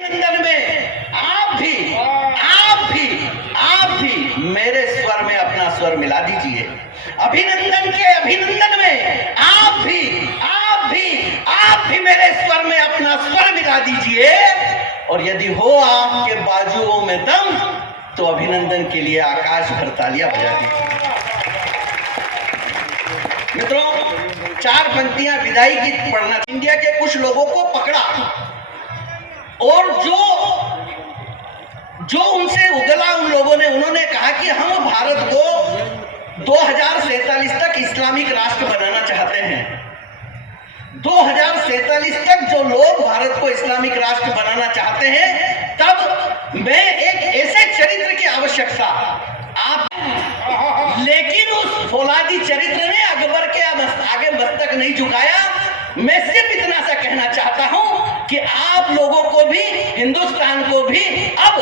अभिनंदन में आप भी मेरे स्वर में अपना स्वर मिला दीजिए। अभिनंदन के अभिनंदन में आप भी मेरे स्वर में अपना स्वर मिला दीजिए। और यदि हो आपके बाजुओं में दम तो अभिनंदन के लिए आकाश भर तालियां बजा दीजिए। मित्रों, चार पंक्तियां विदाई की पढ़ना। इंडिया के कुछ लोगों को पकड़ा और जो उनसे उगला उन लोगों ने, उन्होंने कहा कि हम भारत को 2047 तक इस्लामिक राष्ट्र बनाना चाहते हैं। 2047 तक जो लोग भारत को इस्लामिक राष्ट्र बनाना चाहते हैं, तब मैं एक ऐसे चरित्र की आवश्यकता आप, लेकिन उस फौलादी चरित्र ने अकबर के आगे मस्तक नहीं झुकाया। मैं सिर्फ इतना सा कहना चाहता हूं कि आप लोगों को भी, हिंदुस्तान को भी अब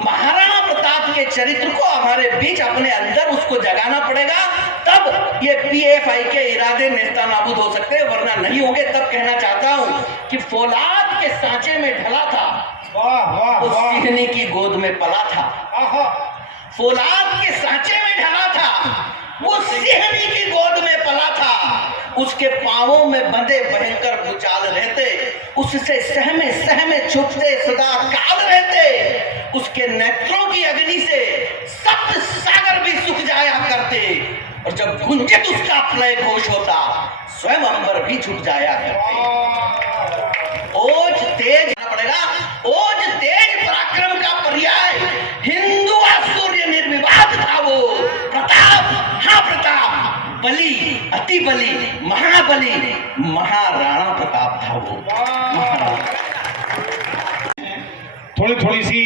महाराणा प्रताप के चरित्र को हमारे बीच अपने अंदर उसको जगाना पड़ेगा। तब ये पीएफआई के इरादे नेस्तनाबूद हो सकते हैं, वरना नहीं होंगे। तब कहना चाहता हूं कि फौलाद के सांचे में ढला था, उस सिंहनी की गोद में पला था। फौलाद के सांचे में ढला था, वो सिंहनी की गोद में पला था। उसके पांवों में बंधे भयंकर भूचाल रहते, उससे सहमे सहमे छुपते सदा काल रहते। उसके नेत्रों की अग्नि से सप्त सागर भी सूख जाया करते, और जब गुंजित उसका प्रलय घोष होता, स्वयं अंबर भी झुक जाया करते। ओज तेज पड़ेगा, ओज तेज पराक्रम का पर्याय हिंदू सूर्य निर्विवाद था वो। प्रताप, हाँ प्रताप, बलि, अति बलि, महाबली, महाराणा प्रताप था वो। थोड़ी सी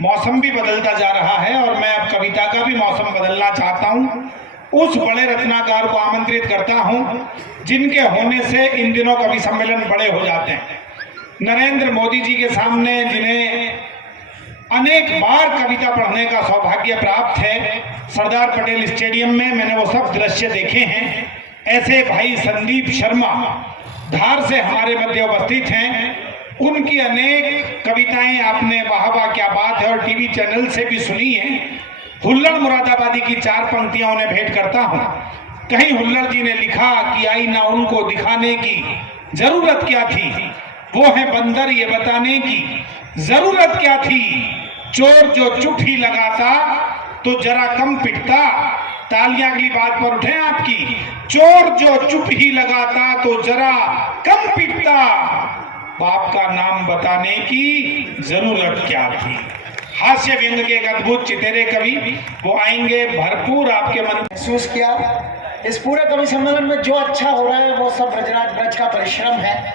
मौसम भी बदलता जा रहा है और मैं अब कविता का भी मौसम बदलना चाहता हूँ। उस बड़े रचनाकार को आमंत्रित करता हूँ जिनके होने से इन दिनों कवि सम्मेलन बड़े हो जाते हैं। नरेंद्र मोदी जी के सामने जिन्हें अनेक बार कविता पढ़ने का सौभाग्य प्राप्त है, सरदार पटेल स्टेडियम में मैंने वो सब दृश्य देखे हैं। ऐसे भाई संदीप शर्मा धार से हमारे मध्य उपस्थित हैं। उनकी अनेक कविताएं आपने वाह वाह क्या बात है और टीवी चैनल से भी सुनी है। हुल्लड़ मुरादाबादी की चार पंक्तियां उन्हें भेंट करता हूं। कहीं हुल्लड़ जी ने लिखा कि आई ना उनको दिखाने की जरूरत क्या थी, वो है बंदर ये बताने की जरूरत क्या थी। चोर जो चुप ही लगाता तो जरा कम पिटता। तालियां अगली बात पर उठे आपकी। चोर जो चुप ही लगाता तो जरा कम पिटता। बाप का नाम बताने की जरूरत क्या थी। हास्य व्यंग के एक अद्भुत चितेरे कवि, वो आएंगे भरपूर आपके मन महसूस किया। इस पूरे कवि सम्मेलन में जो अच्छा हो रहा है वो सब ब्रजराज ब्रज का परिश्रम है।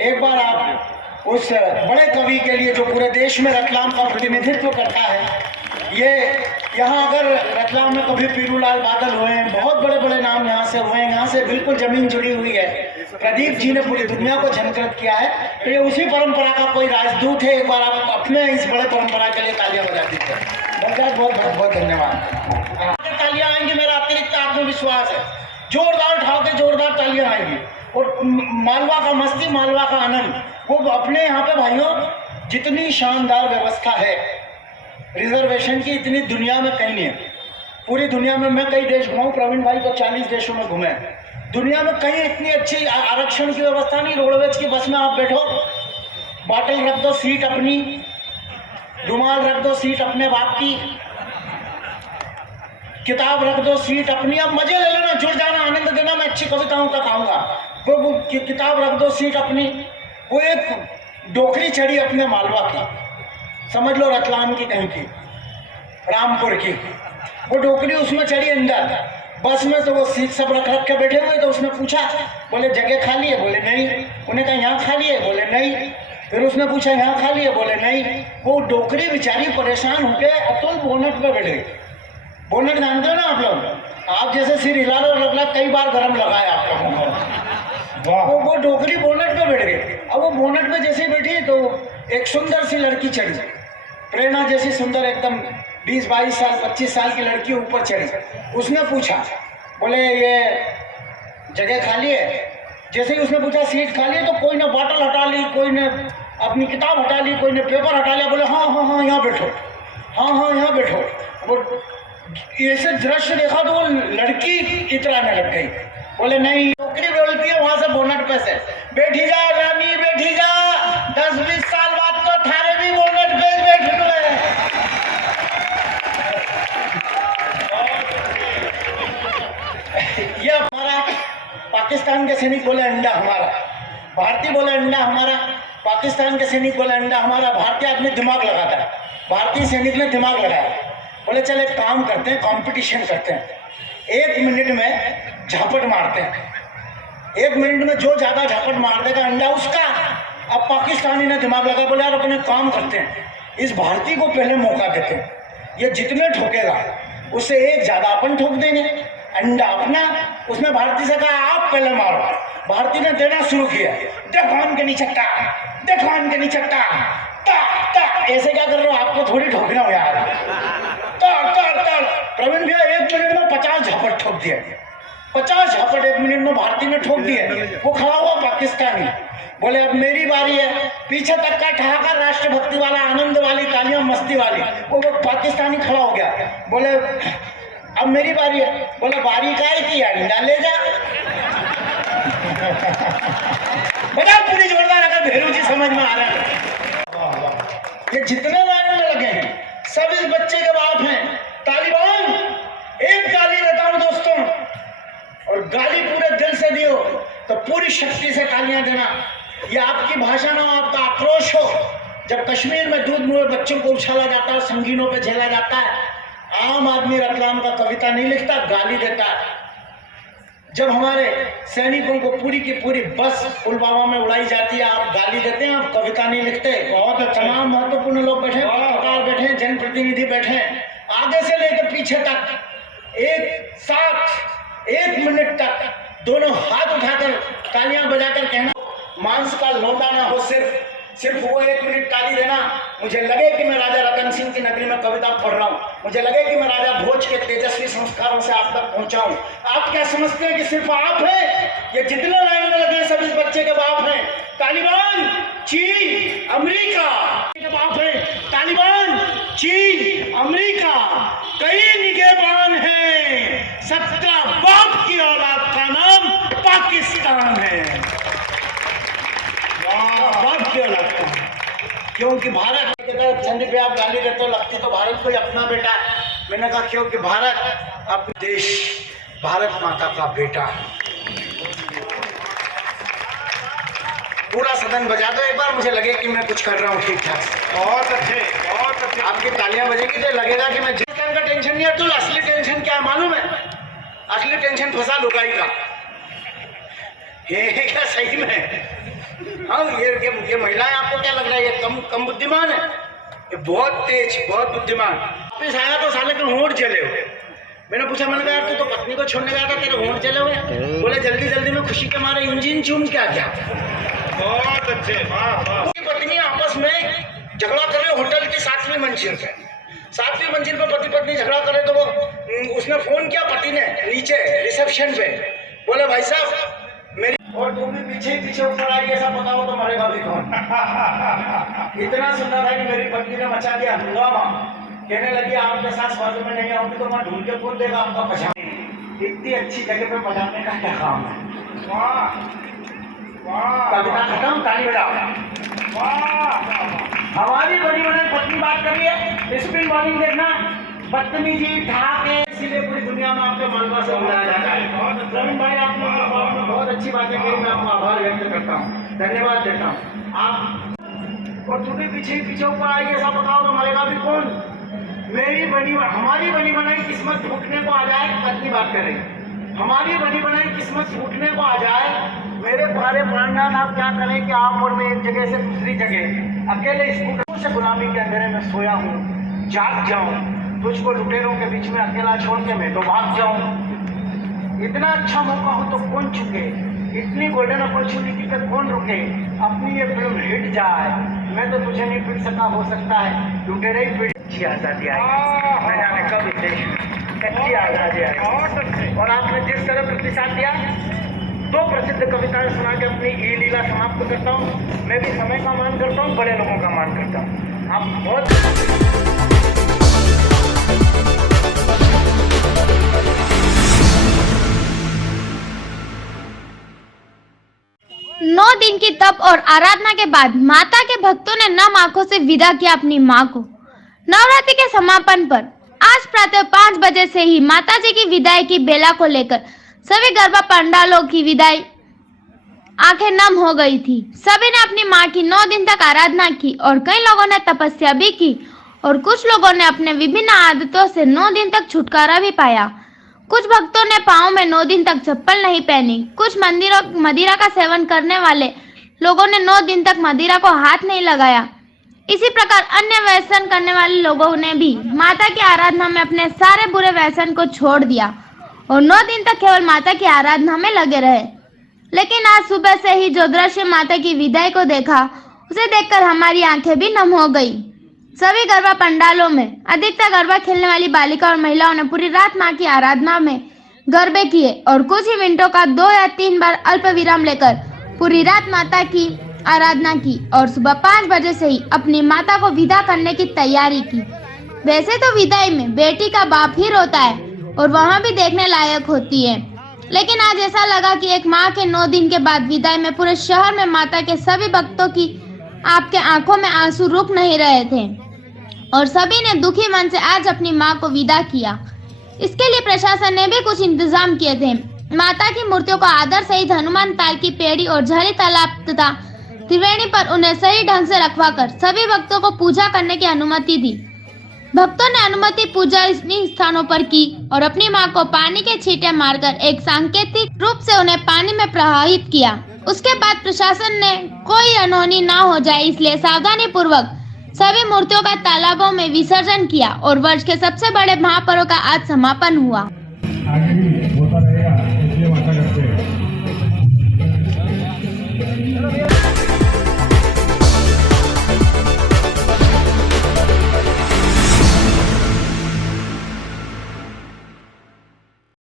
एक बार आप उस बड़े कवि के लिए जो पूरे देश में रतलाम का प्रतिनिधित्व करता है, ये यहाँ अगर रतलाम में कभी पीरूलाल बादल हुए हैं, बहुत बड़े बड़े नाम यहाँ से हुए हैं, यहाँ से बिल्कुल जमीन जुड़ी हुई है। प्रदीप जी ने पूरी दुनिया को झंकृत किया है, तो ये उसी परंपरा का कोई राजदूत है। एक बार आप अपने इस बड़े परंपरा के लिए तालियां बजा दीजिए। बहुत बहुत धन्यवाद। तालियां आएंगी, मेरा अतिरिक्त आत्मविश्वास है। जोरदार उठाओ के जोरदार तालियां आएंगी। और मालवा का मस्ती, मालवा का आनंद, वो अपने यहाँ पे भाइयों जितनी शानदार व्यवस्था है रिजर्वेशन की, इतनी दुनिया में कहीं नहीं है। पूरी दुनिया में मैं कई देश घुमाऊँ, प्रवीण भाई तो 40 देशों में घूमे। दुनिया में कहीं इतनी अच्छी आरक्षण की व्यवस्था नहीं। रोडवेज की बस में आप बैठो, बॉटल रख दो सीट अपनी, रुमाल रख दो सीट अपने बाप की, किताब रख दो सीट अपनी। अब मजे ले लेना, जुड़ जाना, आनंद देना। मैं अच्छी कविताओं का कहूँगा। वो किताब रख दो सीट अपनी। वो एक डोकरी चढ़ी अपने मालवा की, समझ लो रतलाम की कहीं की, रामपुर की। वो डोकरी उसमें चढ़ी अंदर बस में, तो वो सीट सब रख रख के बैठे हुए। तो उसने पूछा, बोले जगह खाली है? बोले नहीं। उन्हें कहा यहाँ खाली है? बोले नहीं। फिर उसने पूछा यहाँ खाली है? बोले नहीं। वो डोकरी बेचारी परेशान होकर अतुल बोनट पे बैठ गई। बोनट जानते हो ना आप लोग? आप जैसे सिर हिला लो, लगला कई बार गर्म लगाया आपको। वो डोकरी बोनट पे बैठ गई। अब वो बोनट पे जैसे बैठी तो एक सुंदर सी लड़की चढ़ी, प्रेरणा जैसी सुंदर, एकदम 20-22 साल 25 साल की लड़की ऊपर चढ़ी। उसने पूछा, बोले ये जगह खाली है? जैसे ही उसने पूछा सीट खाली है, तो कोई ने बॉटल हटा ली, कोई ने अपनी किताब हटा ली, कोई ने पेपर हटा लिया, बोले हाँ हाँ हाँ यहाँ बैठो, हाँ हाँ यहाँ बैठो। वो ऐसे दृश्य देखा तो वो लड़की इतराने लग गई, बोले नहीं, नौकरी बोलती है वहां से बोनट पे से, बैठी जा रानी बैठी जा, 10-20 साल बाद तो थारे भी बोनट पे बैठ गए। ये हमारा पाकिस्तान के सैनिक बोले अंडा हमारा, भारतीय बोले अंडा हमारा, पाकिस्तान के सैनिक बोले अंडा हमारा। भारतीय आदमी दिमाग लगाता है, भारतीय सैनिक ने दिमाग लगाया, बोले चल एक काम करते हैं, कंपटीशन करते हैं, 1 मिनट में झापट मारते हैं, 1 मिनट में जो ज्यादा झापट मार देगा अंडा उसका। अब पाकिस्तानी ने दिमाग लगा, बोले यार अपने काम करते हैं, इस भारतीय को पहले मौका देते हैं, ये जितने ठोकेगा उससे 1 ज्यादा अपन ठोक देंगे, अंडा अपना। उसने भारतीय से कहा आप पहले मारो, भारतीय ने देना शुरू किया, देखो हम के नीचे टा, देखो हम के नीचे टा टा टा, ऐसे क्या कर रहे हो, आपको थोड़ी ठोकना हो यार, टा टा टा। प्रवीण भैया 1 मिनट में 50 झपट ठोक दिए, 50 झपट 1 मिनट में भारतीय ने ठोक दिए। वो खड़ा हुआ पाकिस्तानी, बोले अब मेरी बारी है, पीछे तक का ठहाका राष्ट्रभक्ति वाला, आनंद वाली तालियां, मस्ती वाली। वो पाकिस्तानी खड़ा हो गया, बोले अब मेरी बारी है, बोले बारी का है कि अंडा ले जा। बताओ पूरी जोरदार अगर भेरू जी समझ में आ रहा है। ये जितने लाइन में लगे हैं सब इस बच्चे के बाप हैं। तालिबान एक गाली देता हूं दोस्तों, और गाली पूरे दिल से दियो तो पूरी शक्ति से गालियां देना। ये आपकी भाषा ना हो, आपका आक्रोश हो। जब कश्मीर में दूध मुए बच्चों को उछाला जाता है, संगीनों पे झेला जाता है, आम आदमी रतलाम का कविता नहीं लिखता, गाली देता है। जब हमारे सैनिकों को पूरी की पूरी बस पुलवामा में उड़ाई जाती है, आप गाली देते हैं, आप कविता नहीं लिखते। बहुत तमाम महत्वपूर्ण लोग बैठे, पत्रकार बैठे, जनप्रतिनिधि बैठे, आगे से लेकर पीछे तक, एक साथ 1 मिनट तक दोनों हाथ उठाकर तालियां बजाकर कहना, मांस का लौंडा ना हो, सिर्फ वो 1 मिनट ताली देना। मुझे लगे कि मैं राजा रतन सिंह की नगरी में कविता पढ़ रहा हूँ, मुझे लगे कि मैं राजा भोज के तेजस्वी संस्कारों से आप तक पहुंचा हूँ। आप क्या समझते हैं कि सिर्फ आप हैं? ये जितने लाइन में लगे सब इस बच्चे के बाप हैं। तालिबान, चीन, अमेरिका के बाप हैं। तालिबान, चीन, अमेरिका कई निगहबान हैं, सबका बाप की औलाद का नाम पाकिस्तान है। बाप की औलाद का, क्योंकि भारत चंद पे आप गाली देते हो, लगती तो भारत कोई अपना बेटा है। मैंने कहा क्योंकि भारत अपना देश, भारत माता का बेटा। पूरा सदन बजा दो एक बार, मुझे लगे कि मैं कुछ कर रहा हूँ ठीक ठाक। बहुत अच्छे, बहुत अच्छे। आपकी तालियां बजेगी तो लगेगा कि मैं जिस टाइम का टेंशन नहीं है। तो असली टेंशन क्या है मालूम है? असली टेंशन फंसा लुगाई का। ये क्या सही में? हाँ, ये महिलाएं आपको क्या लग रहा है ये कम बुद्धिमान है? ये बहुत तेज, बहुत बुद्धिमान। वापिस आया तो साले के होंठ जले हुए। मैंने पूछा, मैंने कहा यार तू तो पत्नी को छोड़ने गया था, तेरे होंठ जले हुए? बोले जल्दी जल्दी में खुशी के मारे इंजन चूम क्या क्या। बहुत अच्छे, वाह वाह। पत्नी आपस में झगड़ा कर रहे होटल की 7वीं मंजिल पे। 7वीं मंजिल पे पति पत्नी झगड़ा करे तो वो उसने फोन किया पति ने नीचे रिसेप्शन पे, बोले भाई साहब मेरी, और तुम भी पीछे ऊपर आई, ऐसा बताओ तो मरेगा भी कौन। इतना सुंदर है कि मेरी पत्नी ने मचा दिया हंगामा, कहने लगी आपके साथ स्वर्ग में नहीं आऊंगी तो मैं ढूंढ के कौन देगा आपका पछाने। इतनी अच्छी जगह पे बजाने का क्या काम है? वाह वाह। कविता खत्म, ताली बजाओ। वाह। हमारी बड़ी बनाई पत्नी बात करिए, स्पिन बॉलिंग देखना, बदतमीजी ढाके, इसीलिए पूरी दुनिया में आपके मालवा से बुलाया जाता है। प्रवीण भाई आपने बहुत अच्छी बातें कही, मैं आपको आभार व्यक्त करता हूँ, धन्यवाद देता हूँ। आप और तुम्हें पीछे ऊपर आएगी ऐसा बताओ तो मरेगा भी कौन? हमारी बनी बनाई किस्मत टूटने को आ जाए, कितनी बात करें, हमारी बनी बनाई किस्मत टूटने को आ जाए, मेरे प्यारे प्राणनाथ आप क्या करें कि आप और मैं एक जगह से दूसरी जगह अकेले स्कूटर से गुलामी के अंधेरे में सोया हूँ, जाग जाऊँ, तुझको लुटेरों के बीच में अकेला छोड़ के मैं तो भाग जाऊँ। इतना अच्छा मौका हो तो कौन चुके, इतनी गोल्डन अपॉर्चुनिटी पे कौन रुके, अपनी ये फिल्म हिट जाए, मैं तो तुझे नहीं पीट सका, हो सकता है लुटेरे ही पीट। अच्छी आज़ादी आई, मैं जाने कब इस देश में अच्छी आज़ादी आई, और आपने जिस तरह प्रतिसाद दिया दो प्रसिद्ध कविताएं सुना के अपनी ये लीला समाप्त करता हूँ। मैं भी समय का मान करता हूँ, बड़े लोगों का मान करता हूँ। आप बहुत 9 दिन की तप और आराधना के बाद माता के भक्तों ने नम आंखों से विदा किया अपनी मां को। नवरात्रि के समापन पर आज प्रातः 5 बजे से ही माता जी की विदाई की बेला को लेकर सभी गरबा पंडालों की विदाई आंखें नम हो गई थी। सभी ने अपनी मां की 9 दिन तक आराधना की और कई लोगों ने तपस्या भी की और कुछ लोगों ने अपने विभिन्न आदतों से 9 दिन तक छुटकारा भी पाया। कुछ भक्तों ने पाँव में 9 दिन तक चप्पल नहीं पहनी। कुछ मदिरा का सेवन करने वाले लोगों ने 9 दिन तक मदिरा को हाथ नहीं लगाया। इसी प्रकार अन्य व्यसन करने वाले लोगों ने भी माता की आराधना में अपने सारे बुरे व्यसन को छोड़ दिया और 9 दिन तक केवल माता की आराधना में लगे रहे। लेकिन आज सुबह से ही जो दृश्य माता की विदाई को देखा, उसे देखकर हमारी आंखें भी नम हो गई। सभी गरबा पंडालों में अधिकतर गरबा खेलने वाली बालिका और महिलाओं ने पूरी रात मां की आराधना में गरबे किए और कुछ ही मिनटों का 2 या 3 बार अल्प विराम लेकर पूरी रात माता की आराधना की और सुबह 5 बजे से ही अपनी माता को विदा करने की तैयारी की। वैसे तो विदाई में बेटी का बाप ही रोता है और वहाँ भी देखने लायक होती है, लेकिन आज ऐसा लगा कि एक माँ के 9 दिन के बाद विदाई में पूरे शहर में माता के सभी भक्तों की आपके आंखों में आंसू रुक नहीं रहे थे और सभी ने दुखी मन से आज अपनी मां को विदा किया। इसके लिए प्रशासन ने भी कुछ इंतजाम किए थे। माता की मूर्तियों को आदर सहित हनुमान ताल की पेड़ी और झरी तालाब तथा त्रिवेणी पर उन्हें सही ढंग से रखवाकर सभी भक्तों को पूजा करने की अनुमति दी। भक्तों ने अनुमति पूजा इन स्थानों पर की और अपनी मां को पानी के छींटे मारकर एक सांकेतिक रूप से उन्हें पानी में प्रवाहित किया। उसके बाद प्रशासन ने कोई अनहोनी ना हो जाए इसलिए सावधानी पूर्वक सभी मूर्तियों का तालाबों में विसर्जन किया और वर्ष के सबसे बड़े महापर्व का आज समापन हुआ। आगे भी होता रहेगा, इसलिए माता करते हैं।